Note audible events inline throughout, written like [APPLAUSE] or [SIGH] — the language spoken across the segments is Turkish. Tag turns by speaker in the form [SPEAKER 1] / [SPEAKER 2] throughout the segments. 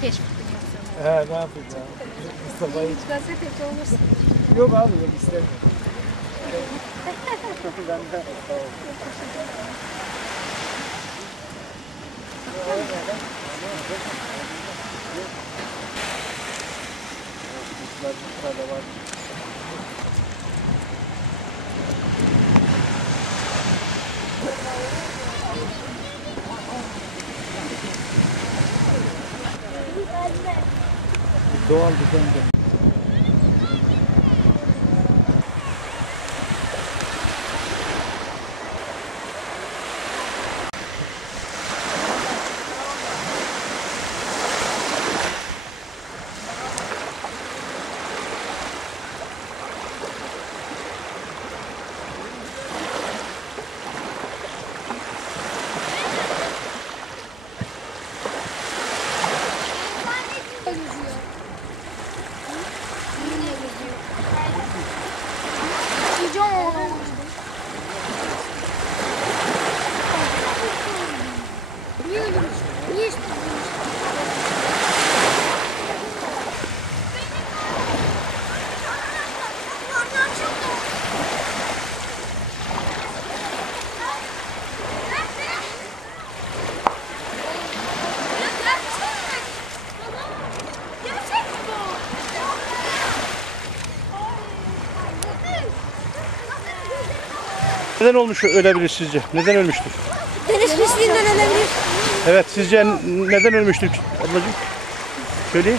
[SPEAKER 1] keşfettin yoksa?
[SPEAKER 2] He ne yapayım ya? Mustafa'yı
[SPEAKER 1] Hiç gazeteci olursun.
[SPEAKER 2] yok abi yok istemiyorum. ben de sağ ol. Kuşlar burada var. do
[SPEAKER 3] all the same thing.
[SPEAKER 4] Neden olmuş ölebilir sizce? Neden ölmüştür?
[SPEAKER 3] Deniz pisliğinden ölebilir.
[SPEAKER 4] Evet sizce neden ölmüştür ablacığım? Söyleyin.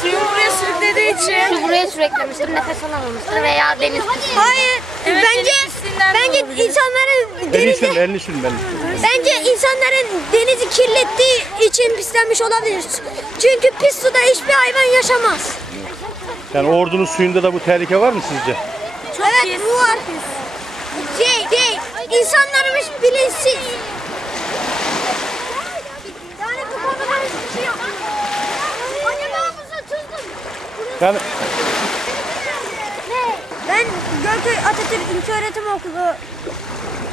[SPEAKER 5] Suyu buraya sürüklediği için.
[SPEAKER 3] Su buraya süreklemiştir, nefes alamamıştır veya deniz Hayır,
[SPEAKER 5] Evet,
[SPEAKER 3] bence bence
[SPEAKER 5] olabilir.
[SPEAKER 3] insanların
[SPEAKER 4] Elini
[SPEAKER 3] denizi
[SPEAKER 4] sürün, elini sürün ben.
[SPEAKER 3] bence insanların denizi kirlettiği için pislenmiş olabilir. Çünkü pis suda hiçbir hayvan yaşamaz.
[SPEAKER 4] Yani ordunun suyunda da bu tehlike var mı sizce?
[SPEAKER 3] evet, bu var. Şey, şey, insanlarımız bilinçsiz. Yani bu konuda hiçbir şey. Acaba bu?
[SPEAKER 4] Yani
[SPEAKER 3] Ben Gölköy Atatürk İlköğretim Okulu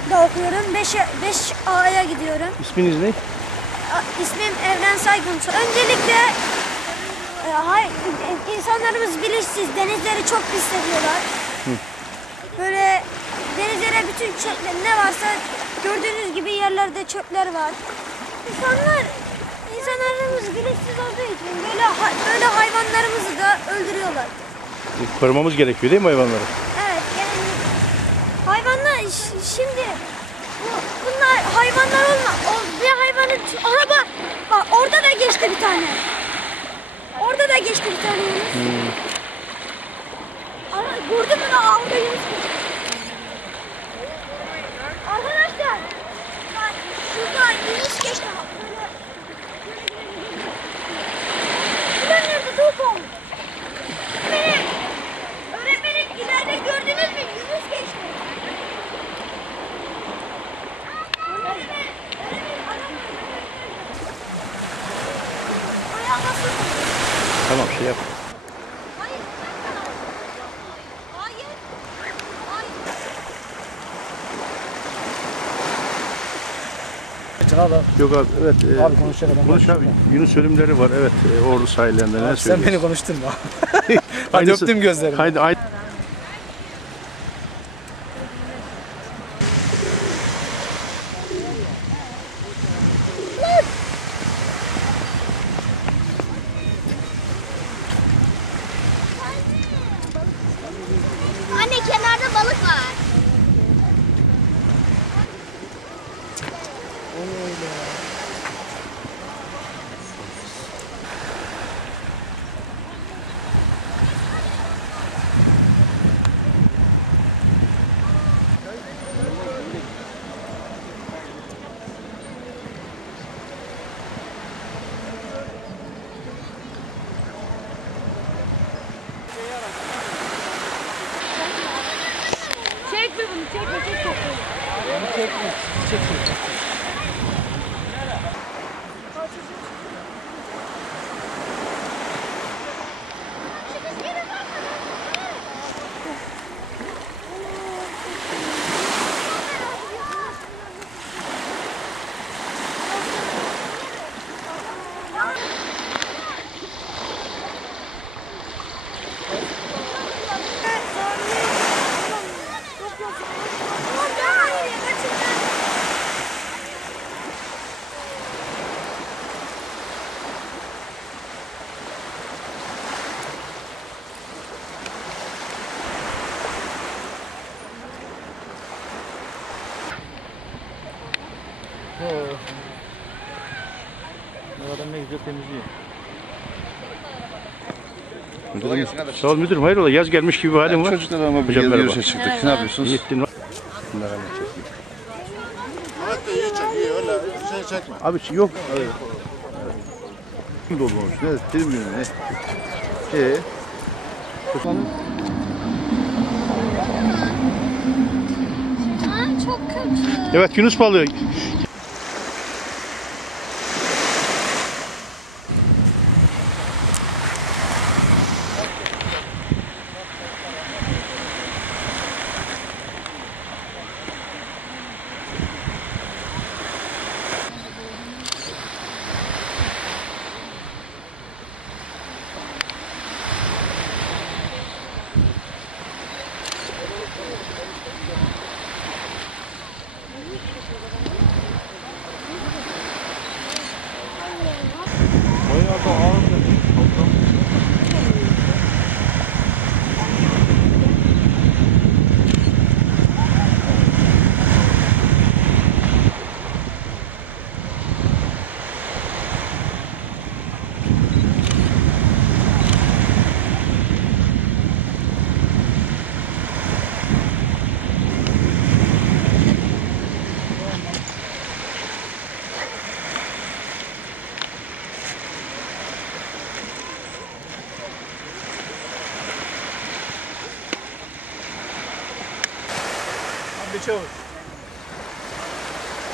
[SPEAKER 3] da okuyorum. 5 5 A'ya gidiyorum.
[SPEAKER 4] isminiz ne?
[SPEAKER 3] A- İsmim Evren Saygın. Öncelikle e, hay, insanlarımız bilinçsiz. Denizleri çok pis seviyorlar. Böyle denizlere bütün çöpler ne varsa gördüğünüz gibi yerlerde çöpler var. İnsanlar insanlarımız bilinçsiz olduğu için böyle böyle hayvanlarımızı da öldürüyorlar.
[SPEAKER 4] Korumamız gerekiyor değil mi hayvanları?
[SPEAKER 3] Evet yani hayvanlar şimdi bu, bunlar hayvanlar olma. O, bir hayvanın aha bak, bak orada da geçti bir tane. Orada da geçti bir tane Yunus. Aha, gördün mü lan orada Yunus geçti. Arkadaşlar bak şurada Yunus geçti. bak, böyle. Ulan nerede Doğukan? Öğretmenim! Öğretmenim ileride gördünüz mü? Yunus geçti. Öğretmenim, öğretmenim, adam Ayağı basın.
[SPEAKER 4] Tamam şey yap.
[SPEAKER 3] Hayır. Hayır. Hayır.
[SPEAKER 2] Çağla.
[SPEAKER 4] Yok abi evet. e,
[SPEAKER 2] Abi konuşalım, ben
[SPEAKER 4] Konuş abi. Yunus ölümleri var evet. e, ordu sahillerinde ne
[SPEAKER 2] Sen beni konuşturma. [LAUGHS] Hadi
[SPEAKER 4] Aynısı-
[SPEAKER 2] öptüm gözlerimi.
[SPEAKER 4] Haydi ay- Müdürüm, sağ ol müdürüm. Hayrola yaz gelmiş gibi bir halim var.
[SPEAKER 1] Çocuklar ama bir
[SPEAKER 4] Hocam merhaba.
[SPEAKER 1] yürüyüşe çıktık. Ne yapıyorsunuz?
[SPEAKER 4] İyi ettin.
[SPEAKER 1] Bunlar hemen çekeyim.
[SPEAKER 4] Abi yok.
[SPEAKER 1] Kim dolmamış? Ne? Film günü ne? Ee?
[SPEAKER 3] çok kötü.
[SPEAKER 4] Evet Yunus balığı.
[SPEAKER 2] Bayağı da ağır demiş. Toplam.
[SPEAKER 6] Bir çavuş.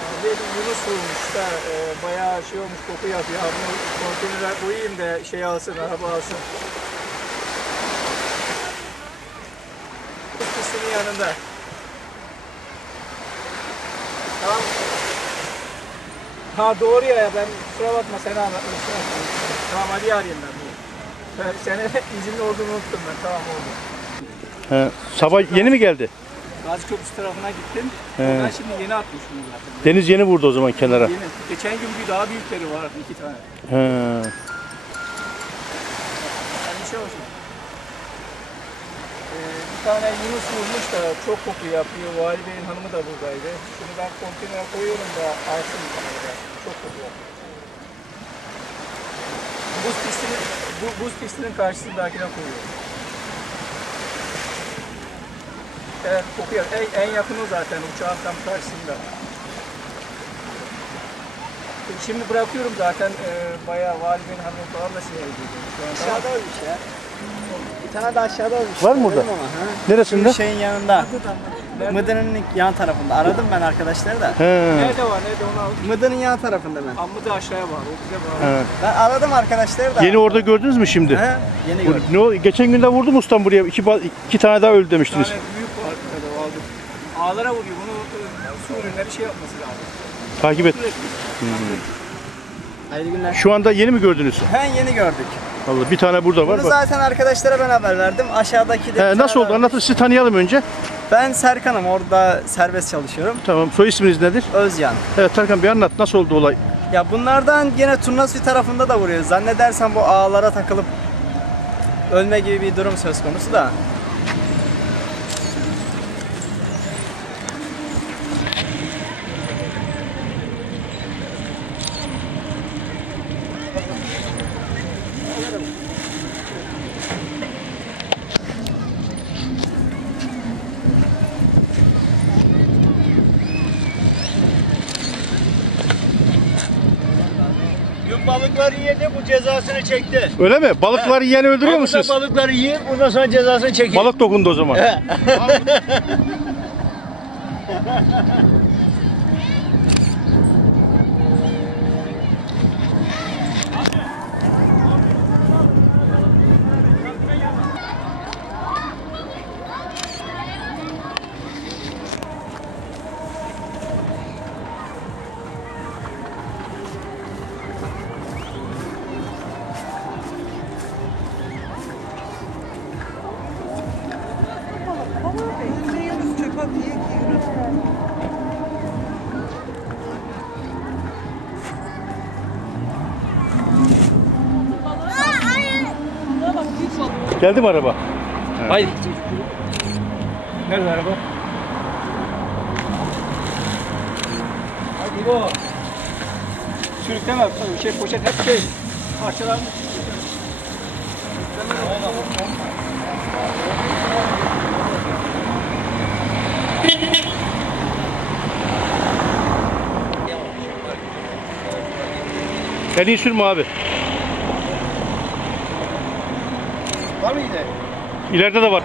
[SPEAKER 6] Abi Yunus vurmuş da e, bayağı şey olmuş koku yapıyor. Abi bunu konteynere koyayım da şey alsın, araba alsın. Pistinin yanında. Tamam. Ha doğru ya ben kusura bakma seni anlatmıştım. Tamam hadi arayayım ben. Ben [LAUGHS] izinli olduğunu unuttum ben. Tamam oldu.
[SPEAKER 4] He, sabah yeni mi geldi?
[SPEAKER 6] Gazi Köprüsü tarafına gittim.
[SPEAKER 4] He.
[SPEAKER 6] Ben şimdi yeni atmış bunu zaten.
[SPEAKER 4] Deniz yeni vurdu o zaman kenara.
[SPEAKER 6] Yeni. Geçen gün bir daha büyükleri vardı iki tane.
[SPEAKER 4] He.
[SPEAKER 6] Yani bir şey olsun. Ee, bir tane Yunus vurmuş da çok koku yapıyor. Vali Bey'in hanımı da buradaydı. Şunu ben konteynere koyuyorum da alsın de. Çok koku yapıyor. Buz pistinin, bu, buz pistinin karşısındakine koyuyorum. Evet kokuyor. En, en yakını zaten uçağın tam karşısında. Şimdi bırakıyorum zaten e, bayağı vali Bey'in hanımı falan da sinir ediyor. Şu anda.
[SPEAKER 2] Aşağıda ölmüş ya. Bir tane de aşağıda ölmüş.
[SPEAKER 4] Var mı burada?
[SPEAKER 2] Ama, ha.
[SPEAKER 4] Neresinde?
[SPEAKER 2] Şeyin yanında. Mıdır'ın yan tarafında. Aradım ben arkadaşları da.
[SPEAKER 4] He.
[SPEAKER 6] Nerede var? Nerede onu al.
[SPEAKER 2] Mıdır'ın yan tarafında ben.
[SPEAKER 6] Amma da aşağıya bağlı. O bize.
[SPEAKER 4] He.
[SPEAKER 2] Ben aradım arkadaşları da.
[SPEAKER 4] Yeni orada gördünüz mü şimdi?
[SPEAKER 2] He, yeni gördüm.
[SPEAKER 4] Ne o? Geçen gün de vurdu mu ustam buraya? İki, ba- iki tane daha öldü
[SPEAKER 6] Bir
[SPEAKER 4] demiştiniz.
[SPEAKER 6] tane büyük var arkada o aldım. Ağlara vuruyor. Bunu e, su ürünleri şey yapması lazım.
[SPEAKER 4] Takip et.
[SPEAKER 6] Sürekli.
[SPEAKER 2] Hayırlı günler.
[SPEAKER 4] Şu anda yeni mi gördünüz?
[SPEAKER 2] He yeni gördük.
[SPEAKER 4] Vallahi bir tane burada var.
[SPEAKER 2] Bunu
[SPEAKER 4] Bak.
[SPEAKER 2] zaten arkadaşlara ben haber verdim. Aşağıdaki de
[SPEAKER 4] He, nasıl oldu? Anlatın sizi tanıyalım önce.
[SPEAKER 2] Ben Serkan'ım. Orada serbest çalışıyorum.
[SPEAKER 4] Tamam. Soy isminiz nedir?
[SPEAKER 2] Özcan.
[SPEAKER 4] Evet Tarkan bir anlat. Nasıl oldu olay?
[SPEAKER 2] Ya bunlardan yine Turnasuyu tarafında da vuruyor. Zannedersem bu ağlara takılıp ölme gibi bir durum söz konusu da.
[SPEAKER 7] Balıkları yedi, bu cezasını çekti.
[SPEAKER 4] Öyle mi? Balıkları yiyen öldürüyor musunuz?
[SPEAKER 7] Balıkları yiyip bundan sonra cezasını çekiyor.
[SPEAKER 4] Balık dokundu o zaman. [LAUGHS] Geldi mi araba?
[SPEAKER 6] Hayır. Nerede araba? Hadi bu. Sürükleme. Şey, poşet hep şey.
[SPEAKER 7] parçalanmış.
[SPEAKER 5] En iyi sürme abi.
[SPEAKER 4] Yine?
[SPEAKER 5] İleride de var.